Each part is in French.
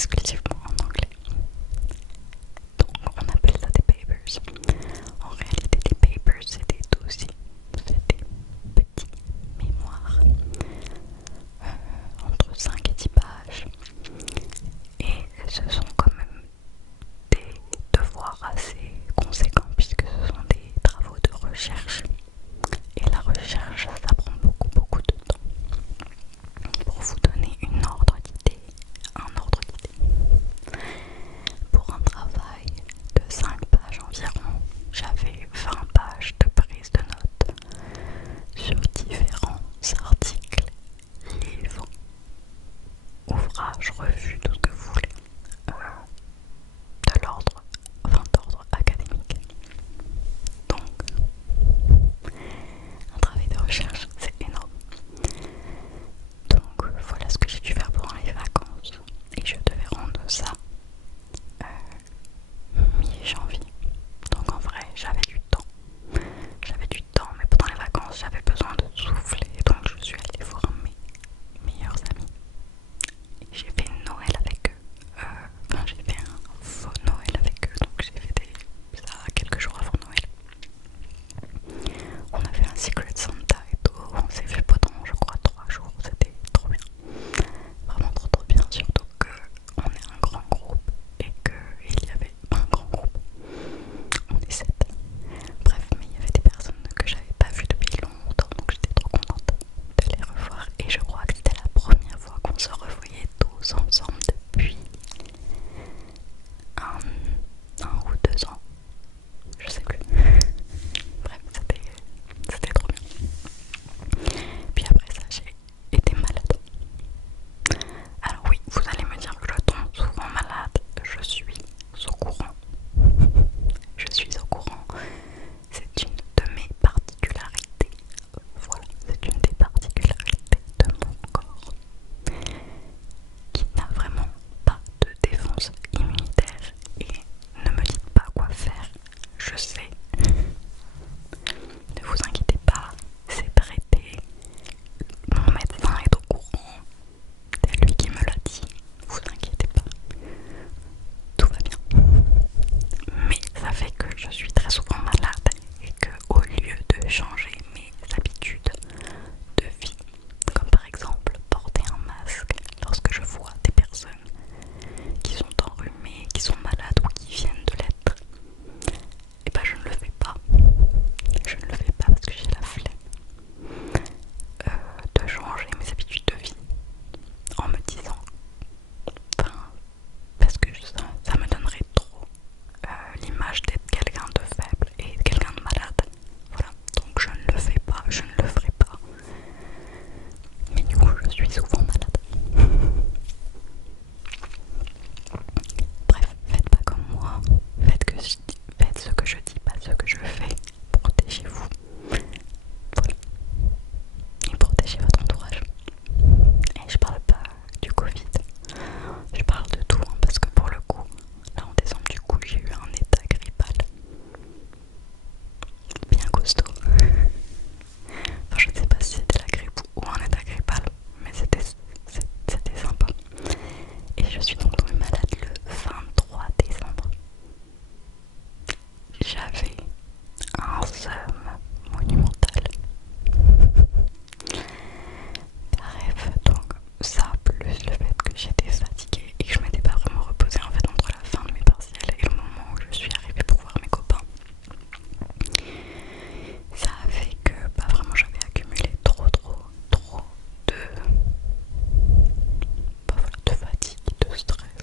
exclusivement en anglais. Donc on appelle ça des papers. En réalité des papers c'est des dossiers, c'est des petits mémoires entre 5 et 10 pages. Et ce sont quand même des devoirs assez conséquents puisque ce sont des travaux de recherche. Et la recherche, ça prend beaucoup de temps. Pour vous donner un ordre d'idée, pour un travail de 5 pages environ, j'avais 20 pages de prise de notes sur différents articles, livres, ouvrages, revues, tout ce que vous voulez, d'ordre académique. Donc, un travail de recherche, c'est énorme. Donc voilà ce que j'ai dû faire pendant les vacances. Et je devais rendre ça mi-janvier. Donc en vrai, j'avais du temps. Mais pendant les vacances, j'avais besoin de souffler. Donc je suis allée voir mes meilleurs amis. Et j'ai fait Noël avec eux. J'ai fait un faux Noël avec eux. Donc j'ai fait ça quelques jours avant Noël. On a fait un Secret Santa et tout. On s'est fait pendant, je crois, 3 jours. C'était trop bien. Vraiment trop bien. Surtout qu'on est un grand groupe et qu'il y avait pas un grand groupe. On est 7. Bref, mais il y avait des personnes que j'avais pas vues depuis longtemps. Donc j'étais trop contente de les revoir. Et je crois que c'était la première fois qu'on se revoyait tous ensemble depuis un ou 2 ans. Je sais plus. Bref, c'était trop bien. Puis après ça, j'ai été malade. Alors oui, vous allez me dire que je tombe souvent malade. Je suis au courant. Je suis au courant. C'est une de mes particularités. Voilà, c'est une des particularités de mon corps qui n'a vraiment pas de défense immunitaire. Et ne me dites pas quoi faire. Je sais. Ne vous inquiétez pas, c'est traité. Mon médecin est au courant. C'est lui qui me l'a dit. Vous inquiétez pas. Tout va bien. Mais ça fait que je suis très souvent malade et que au lieu de changer mes habitudes de vie, comme par exemple porter un masque lorsque je vois des personnes qui sont enrhumées, qui sont malades ou qui viennent de l'être, et ben je ne le fais pas. Je ne le fais pas parce que j'ai la flemme de changer mes habitudes de vie en me disant, parce que ça me donnerait trop l'image d'être quelqu'un de faible et quelqu'un de malade. Voilà, donc je ne le fais pas, je ne le ferai pas. Mais du coup, je suis souvent malade. Bref, faites pas comme moi, faites ce que je dis, pas ce que je fais. Protégez-vous. Voilà. Et protégez votre entourage. Et je parle pas du Covid, je parle de tout, hein, parce que pour le coup, là en décembre du coup j'ai eu un état grippal bien costaud. Enfin, je ne sais pas si c'était la grippe ou un état grippal, mais c'était sympa. Et je suis donc tombée malade le 23 décembre. J'avais un seum monumental. Bref, donc ça plus le fait que j'étais fatiguée et que je m'étais pas vraiment reposée en fait entre la fin de mes partiels et le moment où je suis arrivée pour voir mes copains, ça a fait que vraiment j'avais accumulé trop de, de fatigue, de stress,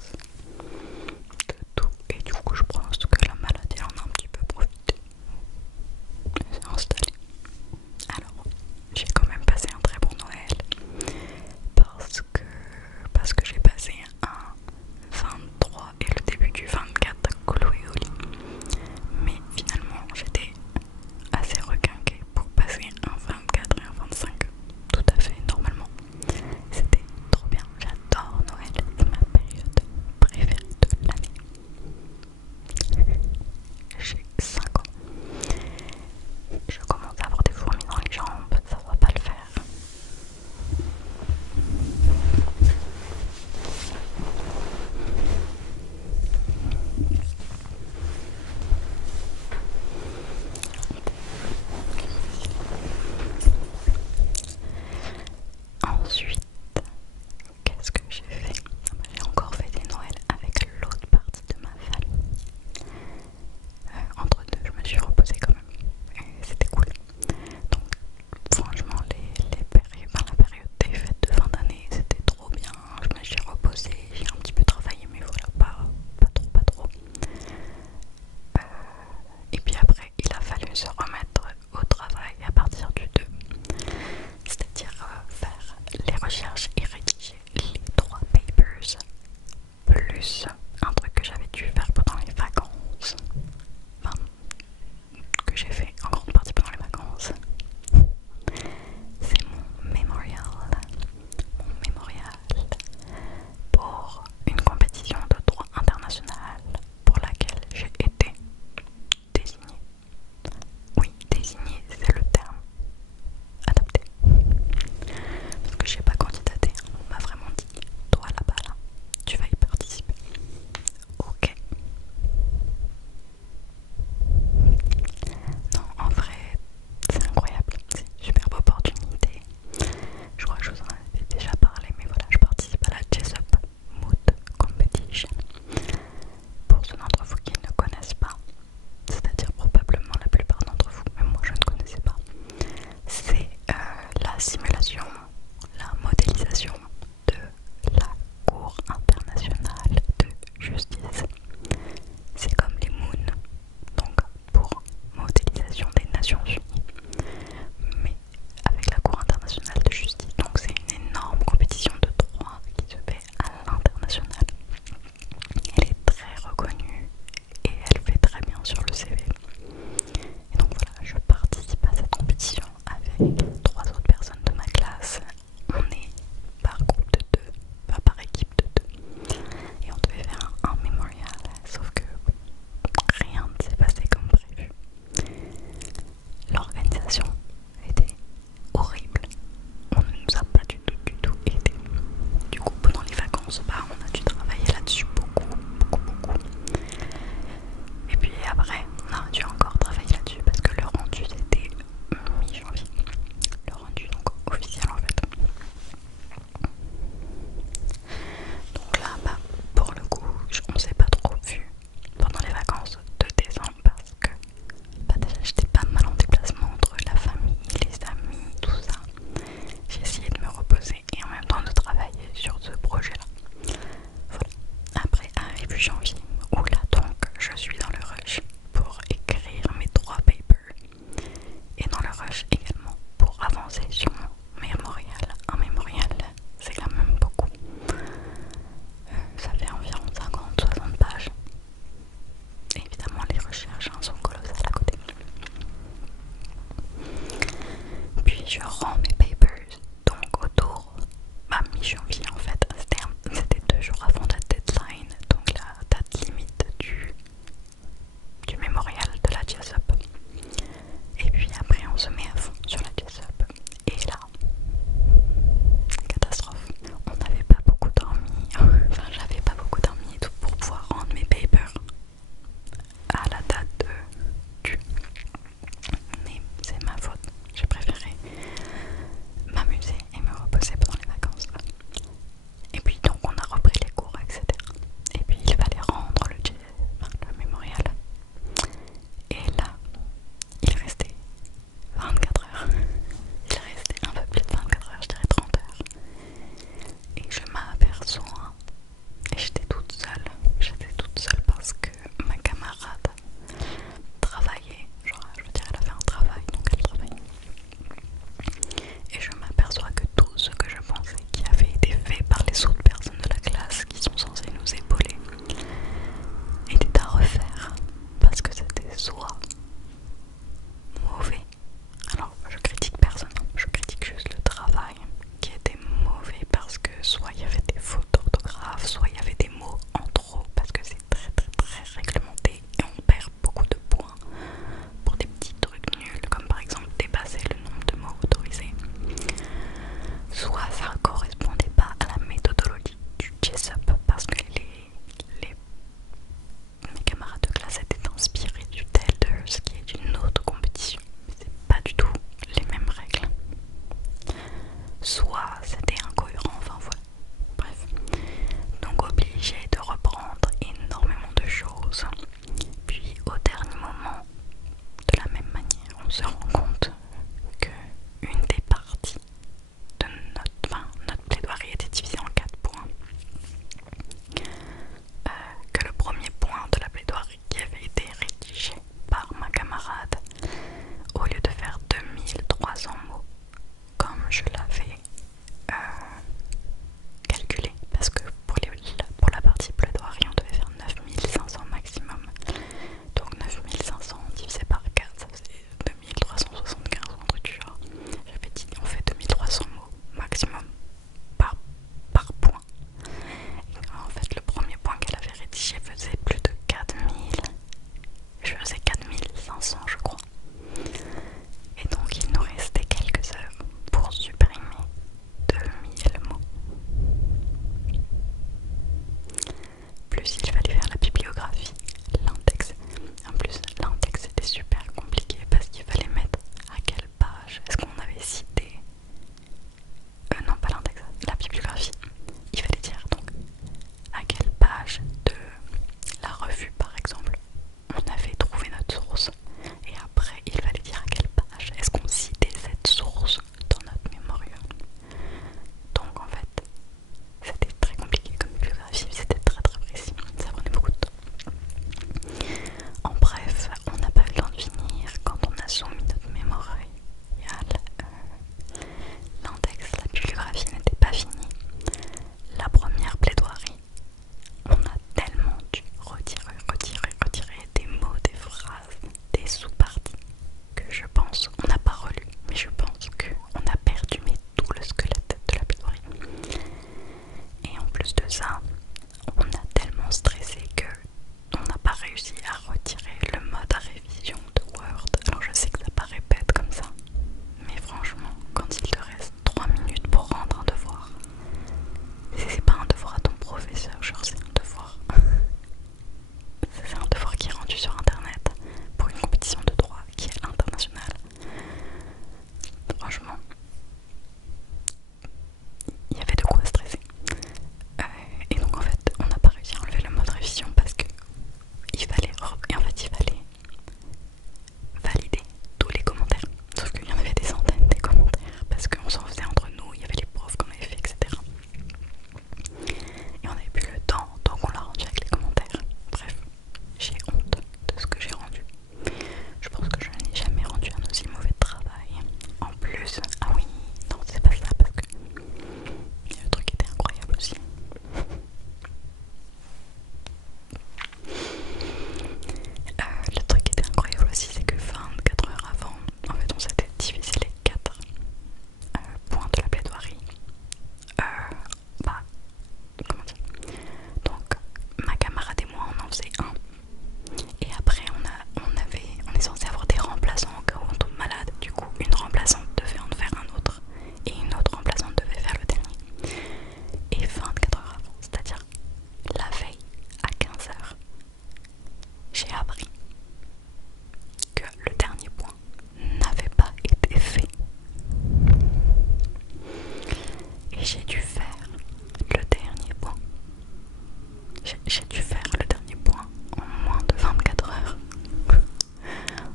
j'ai dû faire le dernier point en moins de 24 heures.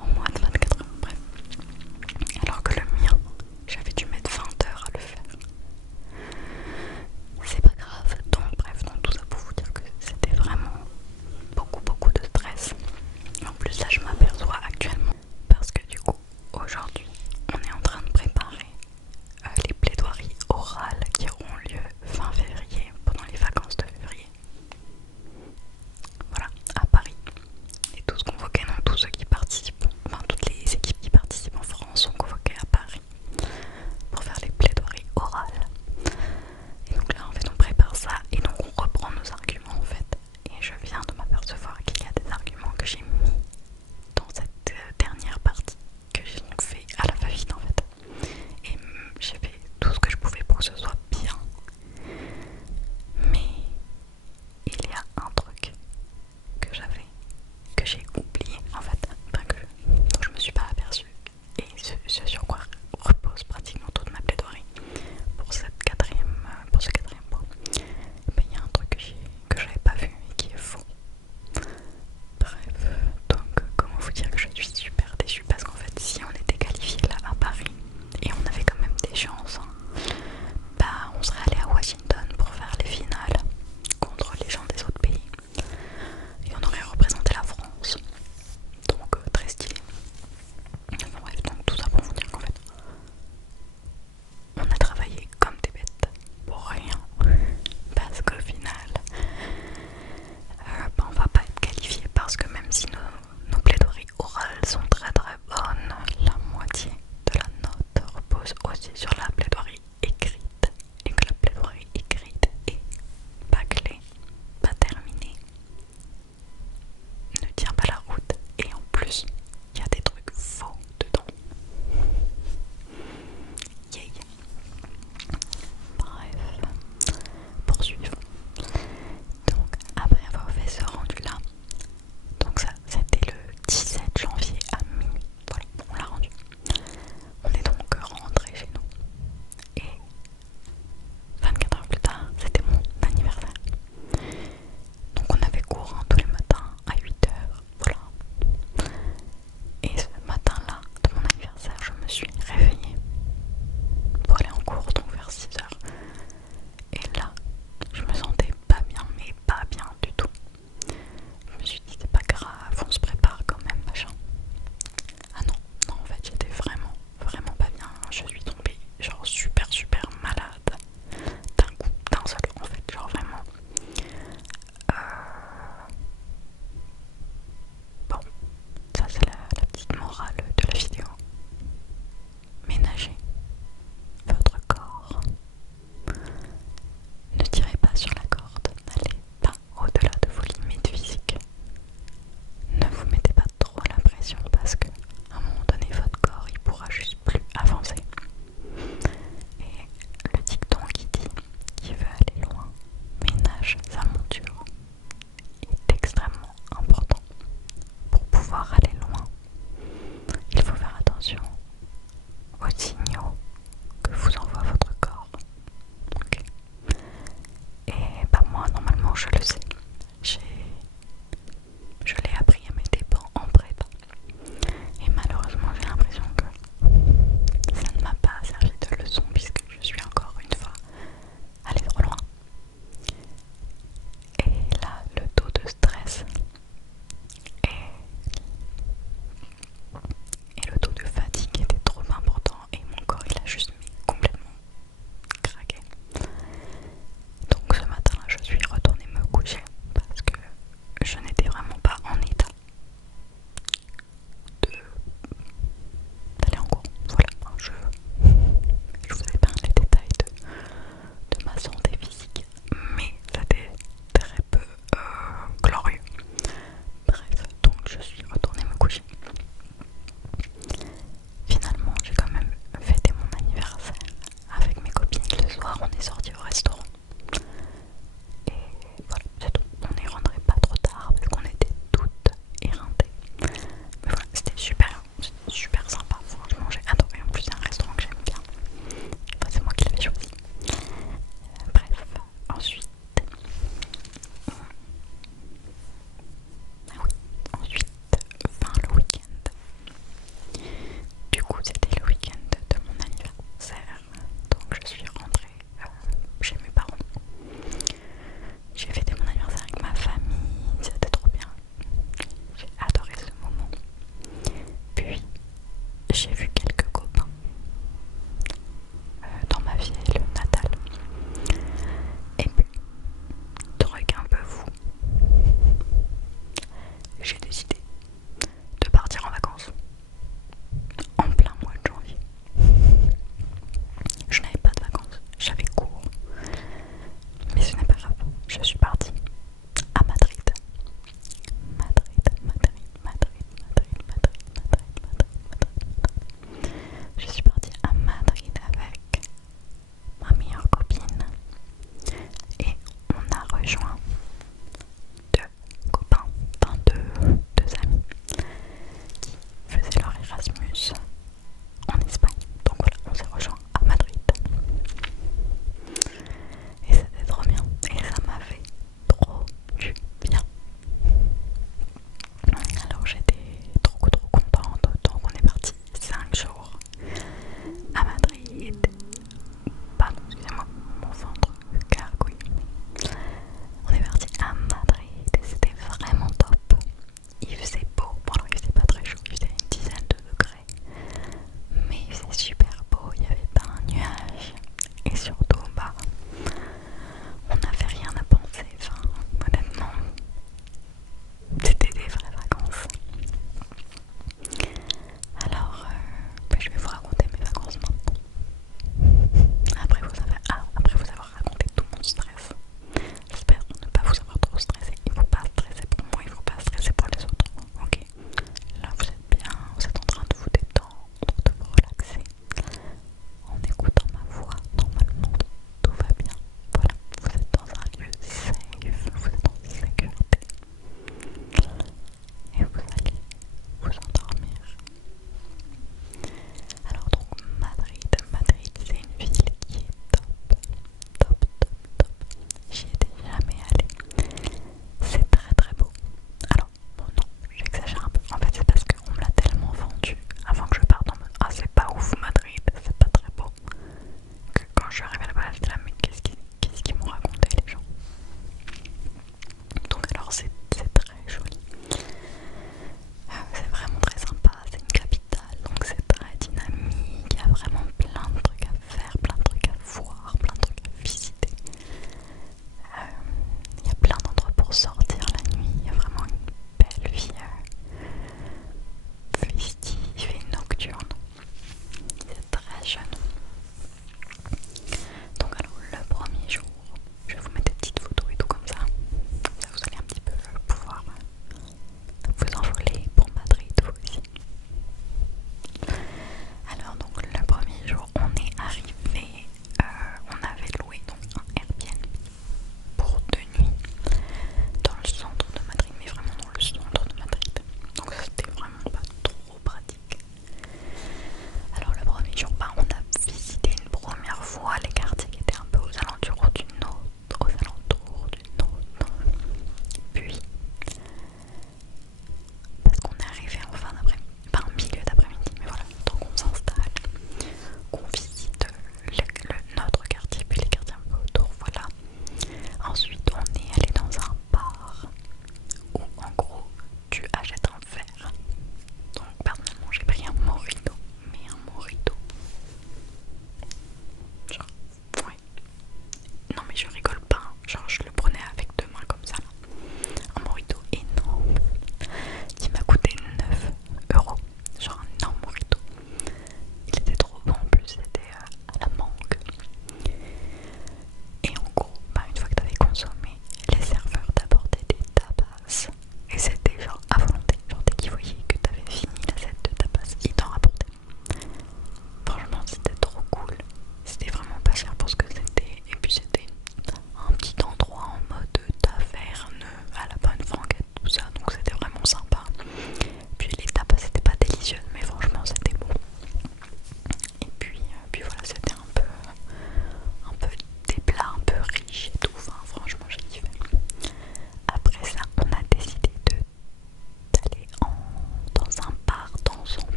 En moins de 24 heures, bref. Alors que le mien, j'avais dû mettre 20 heures à le faire. C'est pas grave, donc bref, donc tout ça pour vous dire que c'était vraiment beaucoup de stress. En plus là je m'aperçois actuellement parce que du coup aujourd'hui on est en train de préparer les plaidoiries orales qui auront lieu fin février, pendant les vacances de février. Voilà, à Paris. Et tous convoqués, non, tous ceux qui participent, enfin toutes les équipes qui participent en France sont convoquées à Paris pour faire les plaidoiries orales. Et donc là en fait on prépare ça et donc on reprend nos arguments en fait. Et je viens de m'apercevoir qu'il y a des arguments que j'ai mis dans cette dernière partie que j'ai donc fait à la va-vite en fait. Et j'ai fait tout ce que je pouvais pour que ce soit bien. Mais il y a un truc que j'ai oublié en fait, enfin dont je me suis pas aperçue. Et ce sur quoi repose pratiquement toute ma plaidoirie pour ce quatrième point. Ben, il y a un truc que j'avais pas vu et qui est faux. Bref, donc comment vous dire que je suis super déçue parce qu'en fait si on était qualifié là à Paris et on avait quand même des chances, hein, bah on serait allé à Washington pour faire les finales contre les gens des autres pays et on aurait représenté la France, donc très stylé. Enfin bref, donc tout ça pour vous dire qu'en fait on a travaillé comme des bêtes pour rien parce qu'au final on va pas être qualifié parce que même si nos plaidoiries orales sont très bonnes, la moitié de la note repose aussi sur la plaidoirie écrite et que la plaidoirie écrite est bâclée, pas terminée, ne tient pas la route et en plus il y a des trucs faux dedans. Yay. Bref, poursuivons. Donc après avoir fait ce rendu là, donc ça c'était le 17 janvier à minuit, voilà, on l'a rendu. On est donc rentré chez nous et 24 heures plus tard c'était mon anniversaire. Donc on avait cours tous les matins à 8 heures, voilà. Et ce matin là de mon anniversaire je me suis réveillée pour aller en cours donc vers 6 heures. Et là je me sentais pas bien, mais pas bien du tout. Je me suis dit c'est pas grave, on se prépare quand même, machin. Ah non, non en fait j'étais vraiment pas bien. Je suis tombée genre super malade d'un coup, d'un seul en fait, genre vraiment. Bon, ça c'est la petite morale de la vidéo. Ménagez votre corps. Ne tirez pas sur la corde, n'allez pas au-delà de vos limites physiques. Ne vous mettez pas trop la pression parce que à un moment donné votre corps il pourra juste plus avancer. Et le dicton qui dit qui veut aller loin ménage sa monture est extrêmement important. Pour pouvoir aller loin, il faut faire attention aux signaux que vous envoie votre corps. Okay. Et bah moi normalement je le sais. Je l'ai appris à mes dépens en prépa. Et malheureusement j'ai l'impression que ça ne m'a pas servi de leçon puisque je suis encore une fois allée trop loin. Et là le taux de stress et le taux de fatigue était trop important et mon corps il a juste mis complètement craqué. Donc ce matin là je suis retournée me coucher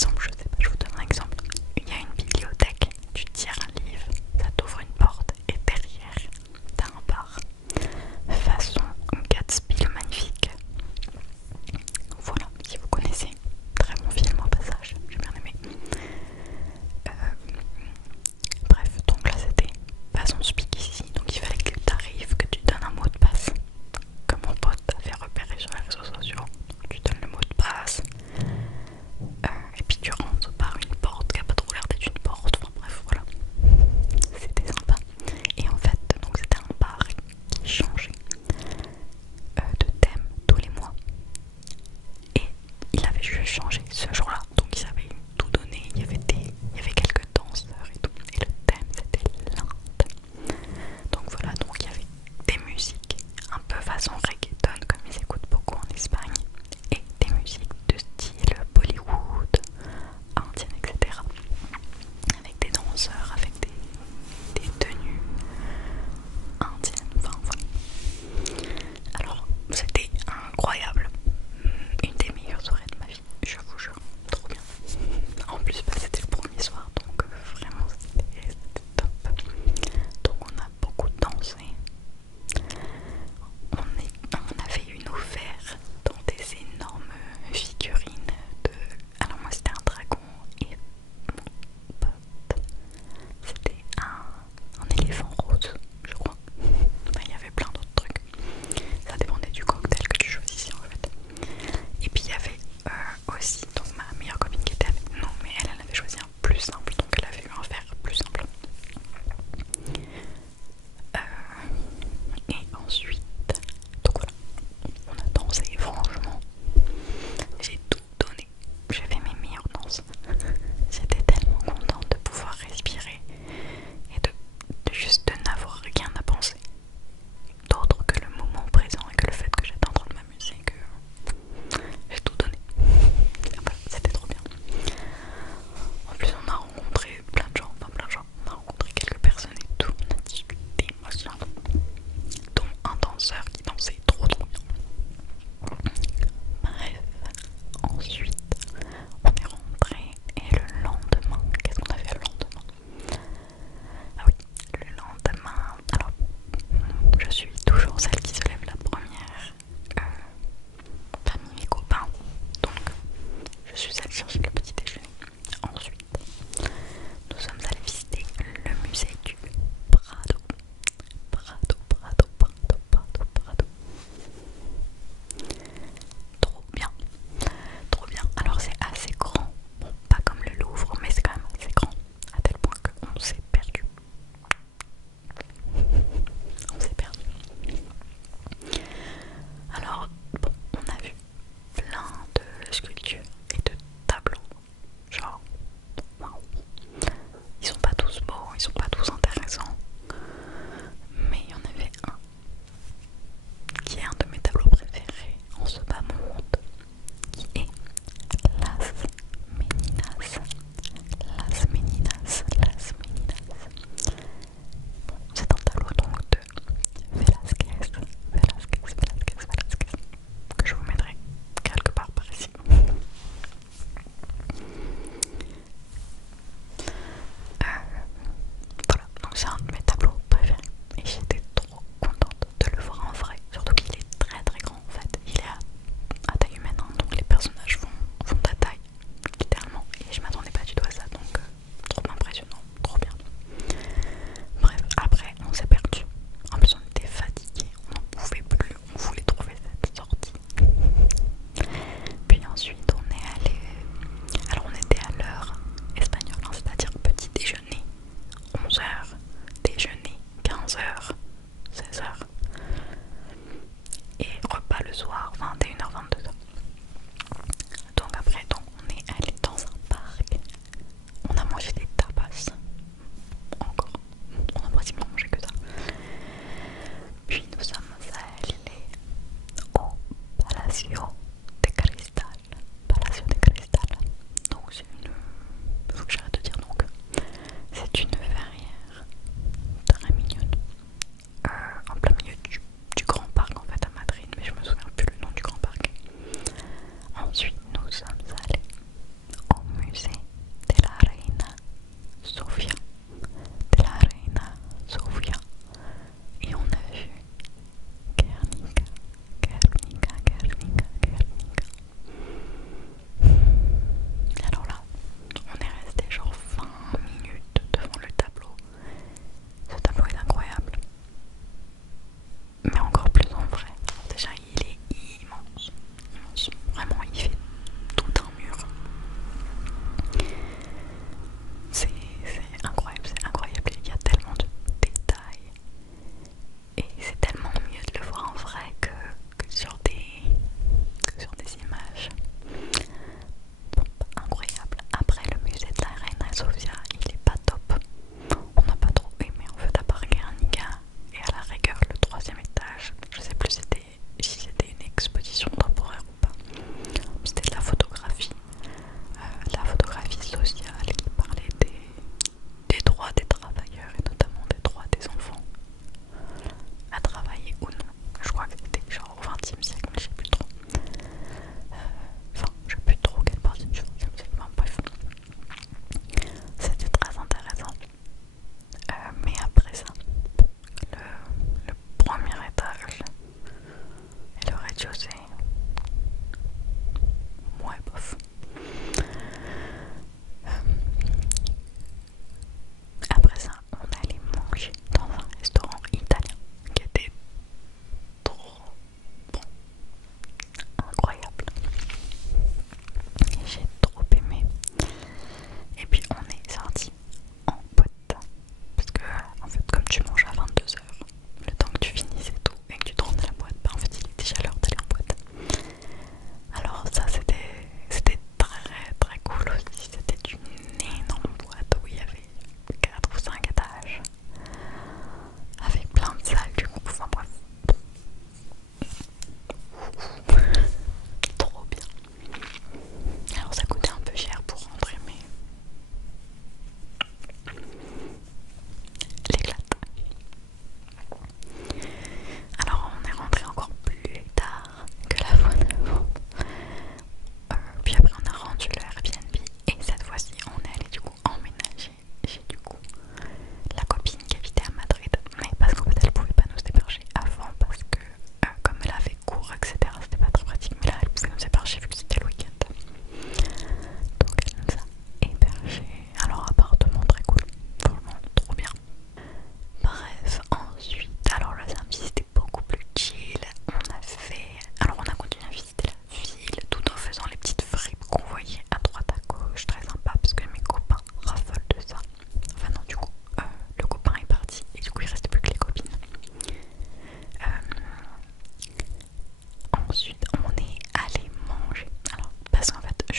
exemple, je sais pas, je vous donne un exemple. Il y a une bibliothèque, tu tires un livre, ça t'ouvre une porte et derrière, t'as un bar. Façon Gatsby le magnifique. Voilà, si vous connaissez, très bon film au passage, j'ai bien aimé. Bref, donc là c'était façon speakeasy, donc il fallait que tu arrives, que tu donnes un mot de passe, que mon pote t'avait repéré sur les réseaux sociaux. Donc tu donnes le mot de passe, et puis tu rentres par une porte qui a pas trop l'air d'être une porte, enfin bref, voilà. C'était sympa. Et en fait, donc c'était un bar qui changeait de thème tous les mois. Et il avait juste changé ce jour-là, donc ils avaient tout donné, il y avait quelques danseurs et tout, et le thème c'était l'Inde. Donc voilà, donc il y avait des musiques un peu façon reggaeton comme ils écoutent beaucoup en Espagne, et des musiques de style Bollywood, indienne, etc. Avec des danseurs, avec des tenues indiennes, enfin voilà. Alors c'était incroyable, une des meilleures soirées de ma vie, je vous jure, trop bien. En plus bah, c'était le premier soir, donc vraiment c'était top. Donc on a beaucoup dansé, on avait eu nos verres dans des énormes figurines de... Alors moi c'était un dragon et mon pote c'était un éléphant rose, je crois. Bah, il y avait plein d'autres trucs, ça dépendait du cocktail que tu choisissais en fait. Et puis il y avait aussi donc ma meilleure copine qui était avec nous, mais elle avait choisi un plus simple, donc elle avait eu un verre plus simple. Et ensuite, donc voilà, on a dansé, franchement, j'ai tout donné, j'ai fait mes meilleures danses. J'étais tellement contente de pouvoir respirer et de juste de n'avoir rien à penser d'autre que le moment présent et que le fait que j'étais en train de m'amuser, que j'ai tout donné. Voilà, c'était trop bien. En plus on a rencontré plein de gens, enfin plein de gens, on a rencontré quelques personnes et tout, on a discuté, machin, dont un danseur qui dansait trop bien. Bref, ensuite on est rentré et le lendemain, qu'est-ce qu'on a fait le lendemain? Ah oui, le lendemain, alors je suis toujours celle qui se lève la première parmi mes copains, donc je suis allée chercher le petit déjeuner. Ensuite, nous sommes allés visiter le musée du Prado. Prado, Prado, Prado, Prado, Prado. Trop bien, trop bien. Alors c'est assez grand, bon pas comme le Louvre, mais c'est quand même assez grand, à tel point qu'on s'est perdu. On s'est perdu. Alors bon, on a vu plein de sculptures et de tableaux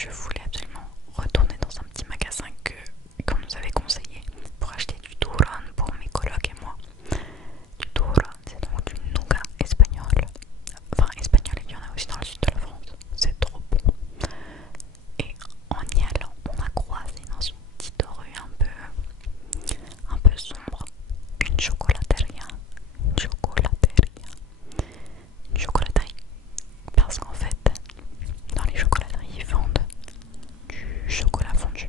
je voulais absolument retourner dans un petit magasin qu'on nous avait conseillé pour acheter du turrón pour mes colocs et moi. Du turrón, c'est donc du nougat espagnol. Enfin, espagnol, il y en a aussi dans le sud de la France. C'est trop bon. Et en y allant, on a croisé dans une petite rue un peu sombre une chocolateria. Une chocolateria. Une chocolaterie. Parce qu'en fait, dans les chocolateries, ils vendent du chocolat fondu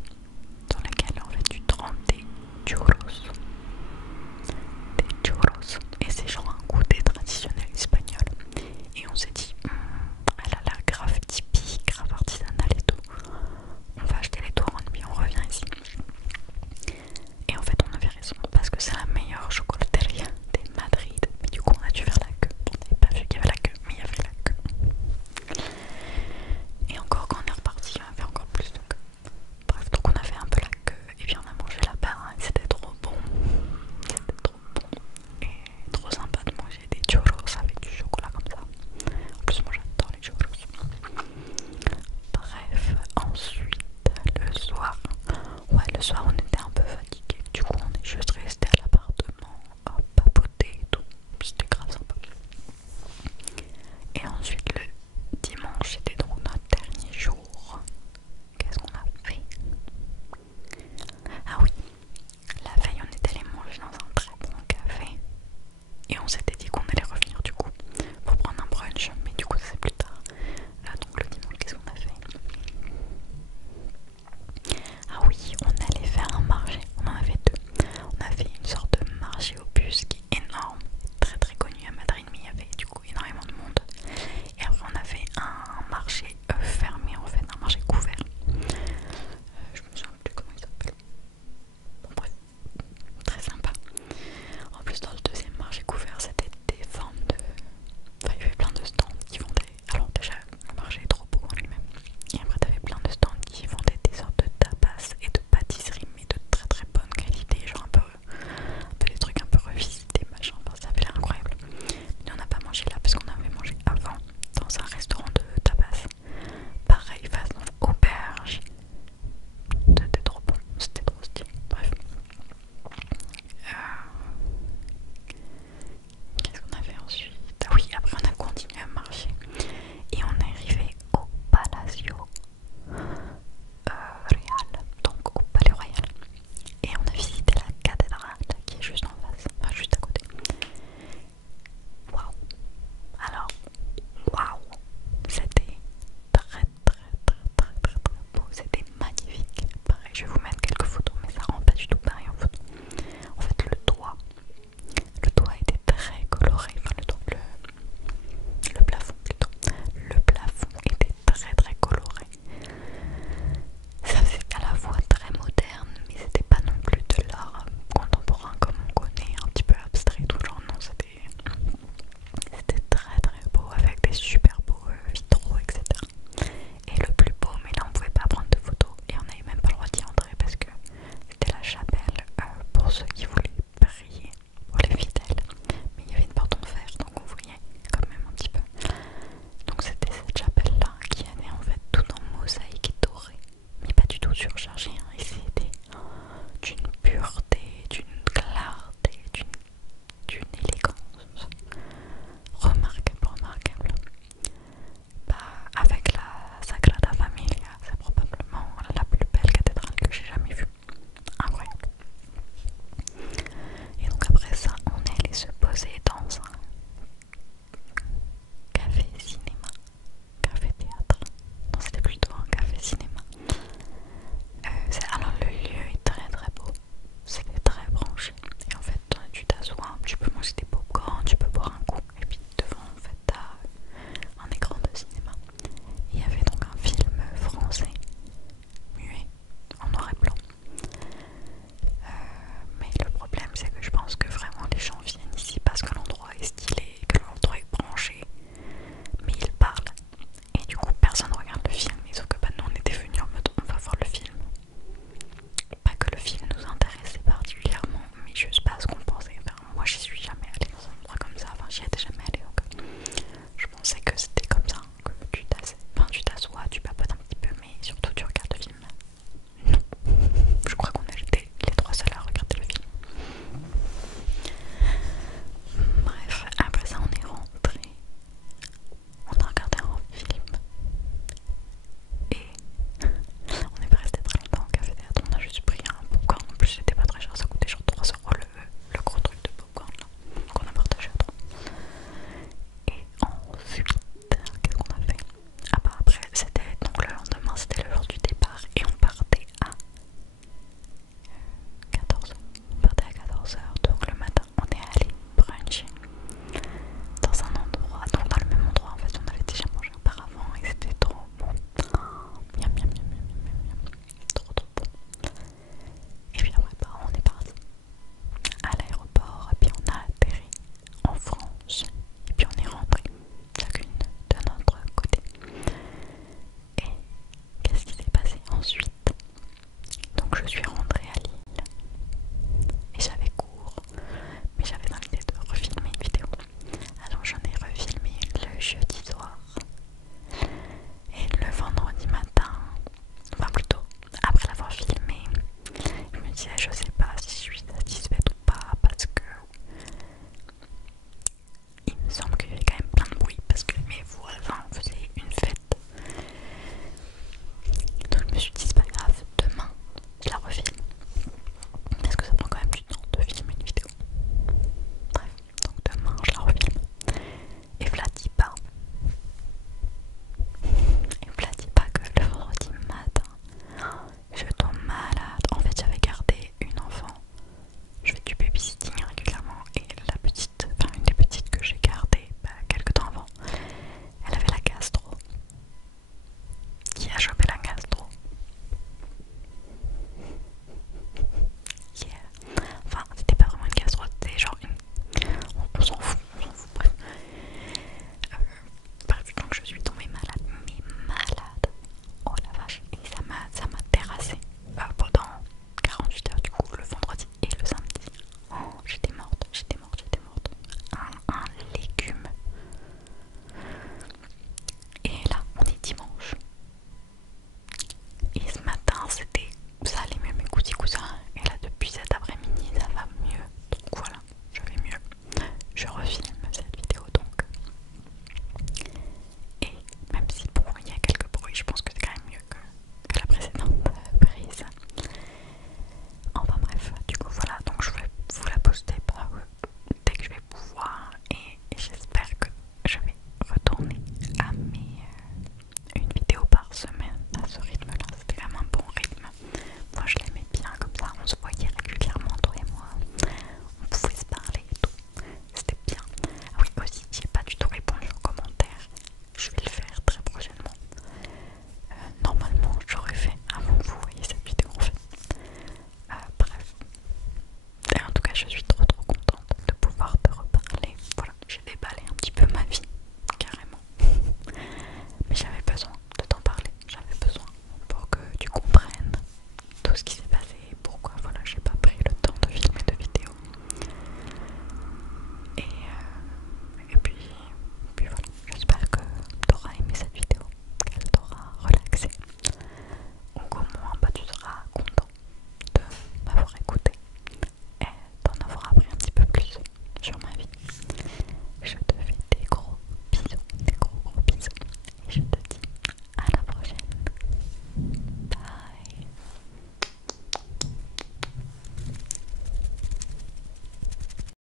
dans lequel en fait tu trempes des churros. Des churros. Et c'est genre un goûter traditionnel espagnol. Et on s'est dit, elle a l'air grave typique, grave artisanale et tout. On va acheter les torrents puis on revient ici. Et en fait on avait raison parce que c'est la meilleure chocolaterie des Madrid. Mais du coup on a dû faire la queue. On n'avait pas vu qu'il y avait la queue, mais il y avait la queue. Et encore quand on est reparti, on a fait encore plus de queue. Bref, donc on a fait un peu la queue et puis on a mangé là-bas. C'était trop bon. C'était trop bon. Et trop sympa de manger des churros avec du chocolat comme ça. En plus moi j'adore les churros. Bref, ensuite le soir, le soir on était un peu fatigué. Du coup on est juste resté à l'appartement, papoter et tout. C'était grave sympa. Et ensuite le dimanche c'était donc notre dernier jour. Qu'est-ce qu'on a fait? Ah oui, la veille on est allé manger dans un très bon café. Et on s'était dit qu'on allait revenir du coup pour prendre un brunch, mais du coup ça c'est plus tard. Donc le dimanche, qu'est-ce qu'on a fait? Ah oui, on allait faire un marché, on en avait deux. On a fait une sorte de marché aux puces qui est énorme, très très connu à Madrid, mais il y avait du coup énormément de monde. Et après on a fait un marché fermé en fait, un marché couvert. Je me souviens plus comment il s'appelle. Bon bref, très sympa. En plus dans le deuxième marché couvert c'était des formes de... Enfin il y avait plein de stands qui vendaient... Alors déjà le marché est trop beau en lui-même. Et après t'avais plein de stands qui vendaient des sortes de tapas et de pâtisseries mais de très très bonne qualité. Genre un peu des trucs un peu revisités machin, enfin, ça avait l'air incroyable. Mais on n'a pas mangé là parce qu'on avait mangé avant dans un restaurant de tapas. Pareil, façon auberge. C'était trop bon, c'était trop stylé. Bref. Qu'est-ce qu'on a fait ensuite? Ah oui, après on a continué à marcher et on est arrivé au Palacio Real, donc au Palais Royal. Et on a visité la cathédrale qui est juste en face, enfin juste à côté. Waouh! Alors, waouh! C'était très très très très très très beau, c'était magnifique. Pareil, je vais vous mettre